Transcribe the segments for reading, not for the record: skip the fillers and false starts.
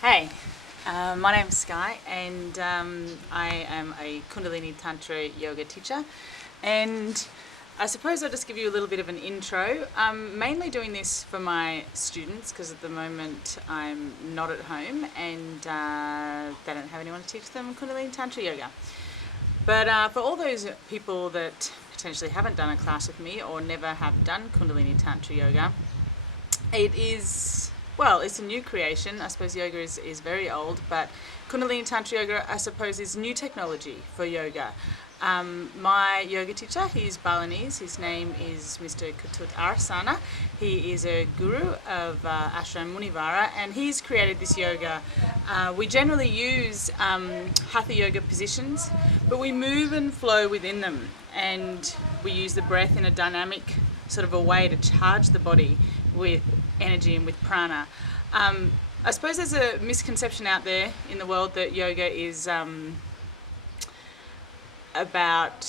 Hey, my name's Sky, and I am a Kundalini Tantra Yoga teacher. And I suppose I'll just give you a little bit of an intro. I'm mainly doing this for my students because at the moment I'm not at home and they don't have anyone to teach them Kundalini Tantra Yoga. But for all those people that potentially haven't done a class with me or never have done Kundalini Tantra Yoga, it's a new creation. I suppose yoga is very old, but Kundalini Tantra Yoga, I suppose, is new technology for yoga. My yoga teacher, he's Balinese. His name is Mr. Ketut Arasana. He is a guru of Ashram Munivara, and he's created this yoga. We generally use Hatha yoga positions, but we move and flow within them, and we use the breath in a dynamic sort of a way to charge the body with energy and with prana. I suppose there's a misconception out there in the world that yoga is about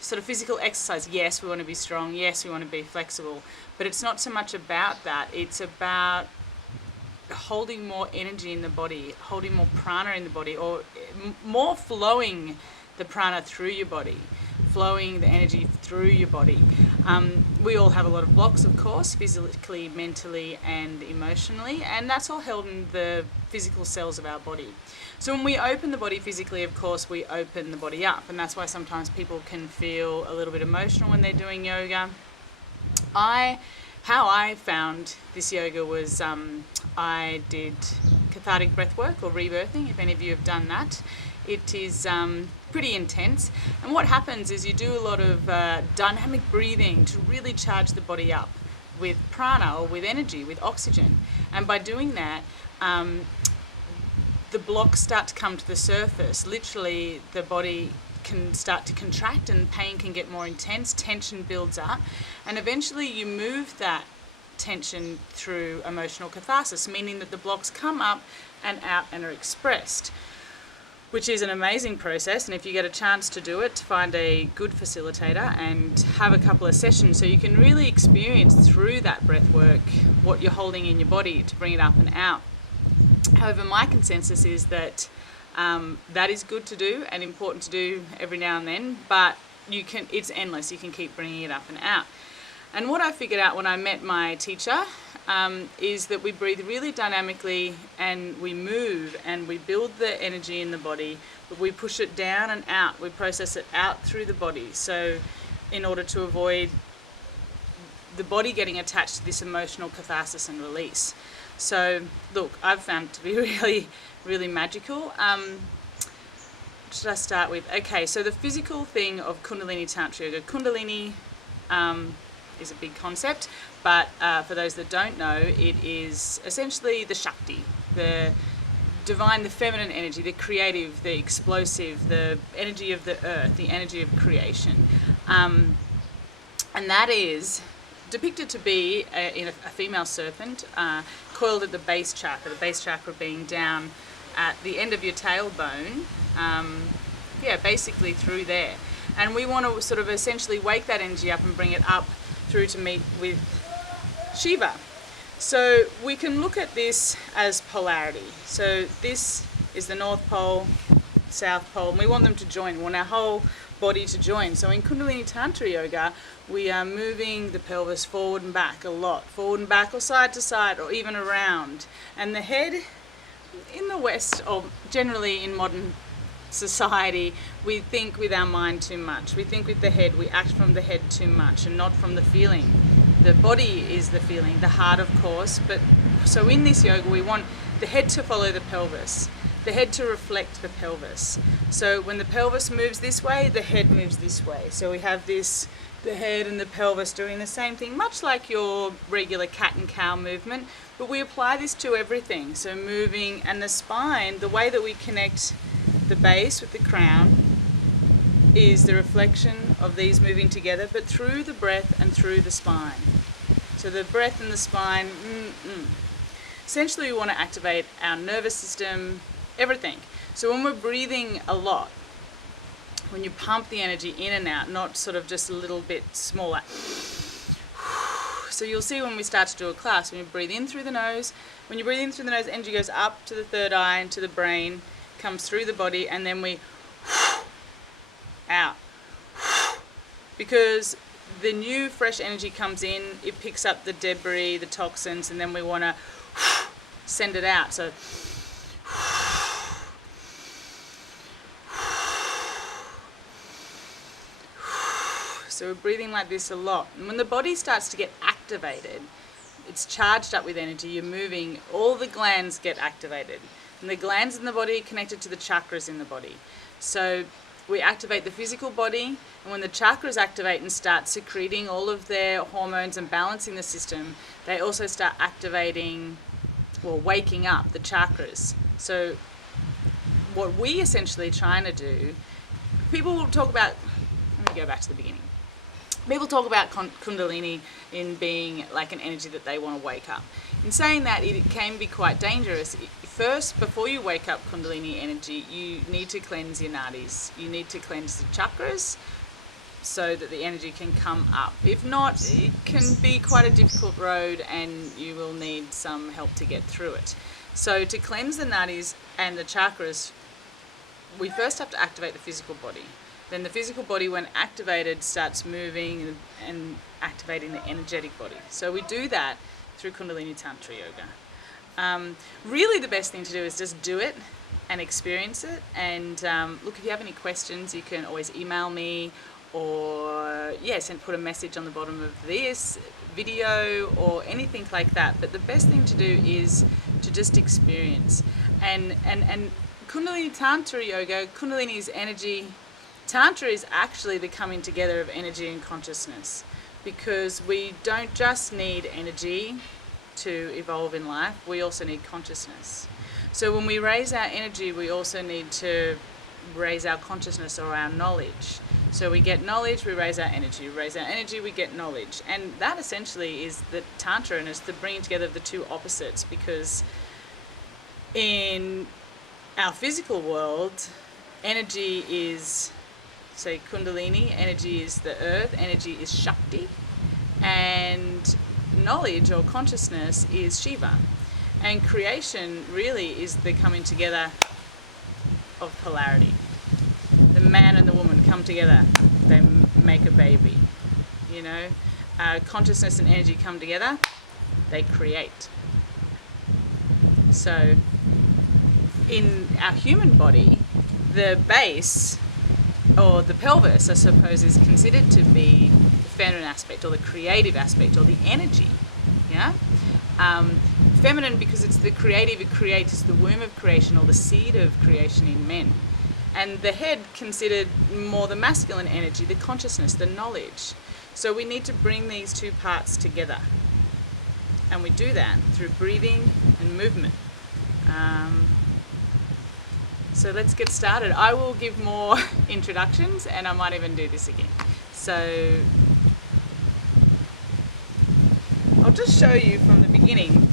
sort of physical exercise. Yes, we want to be strong. Yes, we want to be flexible. But it's not so much about that. It's about holding more energy in the body, holding more prana in the body, or more flowing the prana through your body, flowing the energy through your body. We all have a lot of blocks, of course, physically, mentally, and emotionally, and that's all held in the physical cells of our body. So when we open the body physically, of course, we open the body up, and that's why sometimes people can feel a little bit emotional when they're doing yoga. How I found this yoga was I did cathartic breath work or rebirthing, if any of you have done that. It is pretty intense, and what happens is you do a lot of dynamic breathing to really charge the body up with prana or with energy, with oxygen, and by doing that the blocks start to come to the surface. Literally the body can start to contract and pain can get more intense, tension builds up, and eventually you move that tension through emotional catharsis, meaning that the blocks come up and out and are expressed, which is an amazing process. And if you get a chance to do it, find a good facilitator and have a couple of sessions so you can really experience through that breath work what you're holding in your body to bring it up and out. However, my consensus is that that is good to do and important to do every now and then, but it's endless. You can keep bringing it up and out. And what I figured out when I met my teacher is that we breathe really dynamically and we move and we build the energy in the body, but we push it down and out. We process it out through the body. So in order to avoid the body getting attached to this emotional catharsis and release. So look, I've found it to be really, really magical. What should I start with? Okay, so the physical thing of Kundalini Tantra Yoga. Kundalini is a big concept, but for those that don't know, it is essentially the Shakti, the divine, the feminine energy, the creative, the explosive, the energy of the earth, the energy of creation. And that is depicted to be in a female serpent coiled at the base chakra being down at the end of your tailbone, basically through there. And we want to sort of essentially wake that energy up and bring it up through to meet with Shiva. So we can look at this as polarity. So this is the North Pole, South Pole, and we want them to join. We want our whole body to join. So in Kundalini Tantra Yoga, we are moving the pelvis forward and back a lot, forward and back or side to side or even around. And the head in the West, or generally in modern society, we think with our mind too much. We think with the head, we act from the head too much and not from the feeling. The body is the feeling, the heart of course, but so in this yoga we want the head to follow the pelvis, the head to reflect the pelvis. So when the pelvis moves this way, the head moves this way. So we have this, the head and the pelvis doing the same thing, much like your regular cat and cow movement, but we apply this to everything. So moving, and the spine, the way that we connect the base with the crown is the reflection of these moving together, but through the breath and through the spine. So the breath and the spine, essentially we want to activate our nervous system, everything. So when we're breathing a lot, when you pump the energy in and out, not sort of just a little bit smaller, So you'll see when we start to do a class, when you breathe in through the nose, energy goes up to the third eye and to the brain, comes through the body, and then we out. Because the new fresh energy comes in, it picks up the debris, the toxins, and then we want to send it out. So we're breathing like this a lot. And when the body starts to get activated, it's charged up with energy, you're moving, all the glands get activated. And the glands in the body are connected to the chakras in the body. So we activate the physical body, and when the chakras activate and start secreting all of their hormones and balancing the system, they also start activating, or waking up the chakras. So what we essentially trying to do, people will talk about, let me go back to the beginning. People talk about Kundalini in being like an energy that they want to wake up. In saying that, it can be quite dangerous. First, before you wake up Kundalini energy, you need to cleanse your nadis. You need to cleanse the chakras so that the energy can come up. If not, it can be quite a difficult road and you will need some help to get through it. So to cleanse the nadis and the chakras, we first have to activate the physical body. Then the physical body, when activated, starts moving and activating the energetic body. So we do that through Kundalini Tantra Yoga. Really the best thing to do is just do it and experience it. And look, if you have any questions, you can always email me, or put a message on the bottom of this video or anything like that. But the best thing to do is to just experience. And Kundalini Tantra Yoga, Kundalini is energy. Tantra is actually the coming together of energy and consciousness, because we don't just need energy to evolve in life, we also need consciousness. So when we raise our energy, we also need to raise our consciousness or our knowledge. So we get knowledge, we raise our energy. We raise our energy, we get knowledge. And that essentially is the Tantra, and it's the bringing together of the two opposites, because in our physical world, energy is, say, Kundalini, energy is the earth, energy is Shakti, and knowledge or consciousness is Shiva. And creation really is the coming together of polarity. The man and the woman come together, they make a baby. You know, consciousness and energy come together, they create. So in our human body, the base, or the pelvis, I suppose, is considered to be the feminine aspect, or the creative aspect, or the energy. Yeah, feminine because it's the creative. It creates, it's the womb of creation, or the seed of creation in men. And the head considered more the masculine energy, the consciousness, the knowledge. So we need to bring these two parts together, and we do that through breathing and movement. So let's get started. I will give more introductions, and I might even do this again. So I'll just show you from the beginning